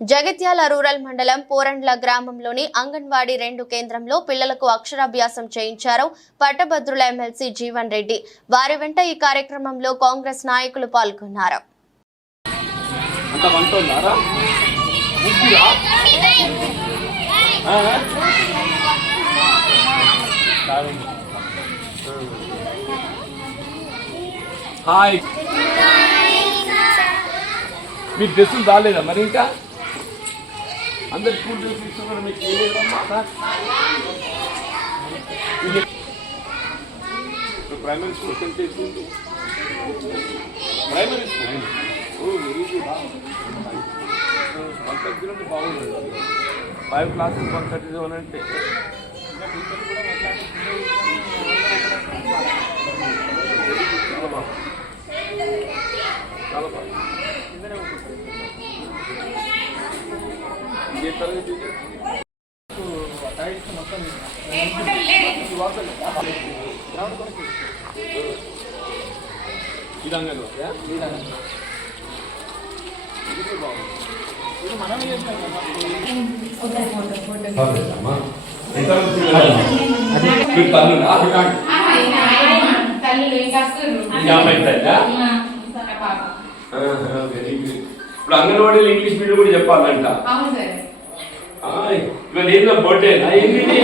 Jagtial rural మండలం పోరండ్ల గ్రామంలోని అంగన్వాడీ 2 కేంద్రంలో పిల్లలకు అక్షరాభ్యాసం చేయించారు పట్టభద్రుల ఎమ్మెల్సీ జీవన్ రెడ్డి. వారి వెంట ఈ కార్యక్రమంలో కాంగ్రెస్ నాయకులు పాల్గొన్నారు. హాయ్, మీ డ్రెస్సులు రాలేదా మరి? ఇంకా అందరు స్కూల్ డ్రెస్ తీసుకున్నారు. మీకు ప్రైమరీ స్కూల్ ప్రైమరీ స్కూల్ బాగుంది. 5 classes 137 అంటే చాలా బాగుంది. ఇప్పుడు అంగన్వాడీలో ఇంగ్లీష్ మీడియం కూడా చెప్పాలంట. ఇవాళ ఏందో బర్త్డేనా ఏంటి?